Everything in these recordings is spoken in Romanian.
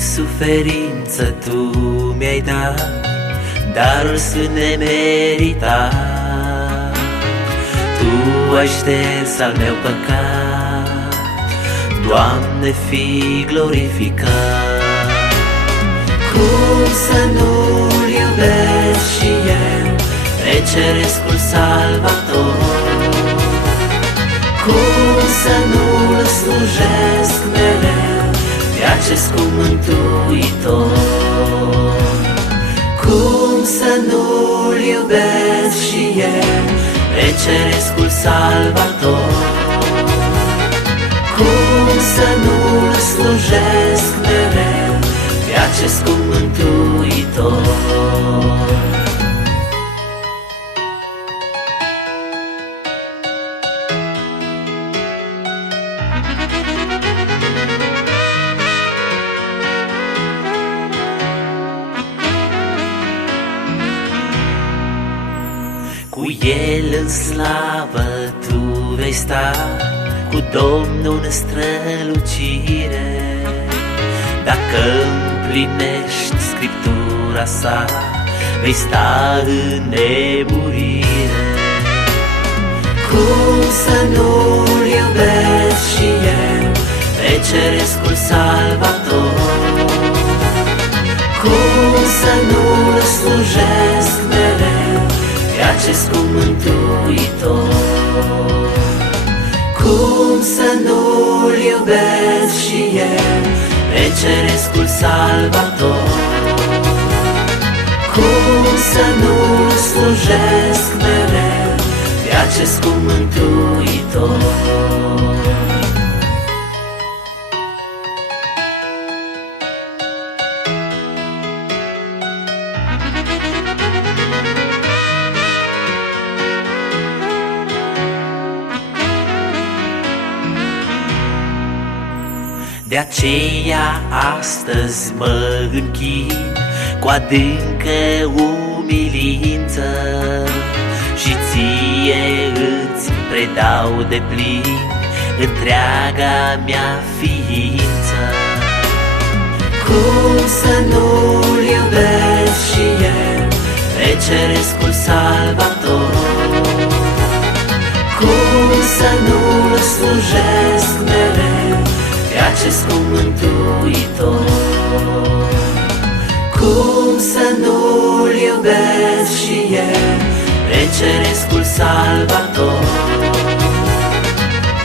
suferință Tu mi-ai dat darul sunt nemeritat. Tu ai șters al meu păcat, Doamne, fii glorificat. Cum să nu-L iubesc și eu pe cerescul Salvator? Cum să nu-L slujesc mereu pe acest scump Mântuitor? Cum să nu-L iubesc și eu pe cerescul Salvator? Cum să nu-L slujesc mereu pe acest scump Mântuitor? Cu El în slavă Tu vei sta, cu Domnul în strălucire. Dacă împlinești Scriptura sa, vei sta în nemurire. Cum să nu-L iubesc și eu pe cerescul Salvator? Cum să nu-L slujesc mereu pe acest scump Mântuitor? Cum să nu-L iubesc și eu pe cerescul Salvator? Cum să nu-L slujesc mereu pe acest scump Mântuitor? De aceea astăzi mă închin cu adâncă umilință și Ție îți predau deplin întreaga mea ființă. Cum să nu-L iubesc și eu pe cerescul Salvator? Cum să nu-L slujesc mereu pe acest scump Mântuitor? Cum să nu-L iubesc și eu pe cerescul Salvator?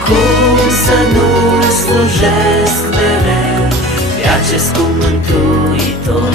Cum să nu-L slujesc mereu pe acest scump Mântuitor?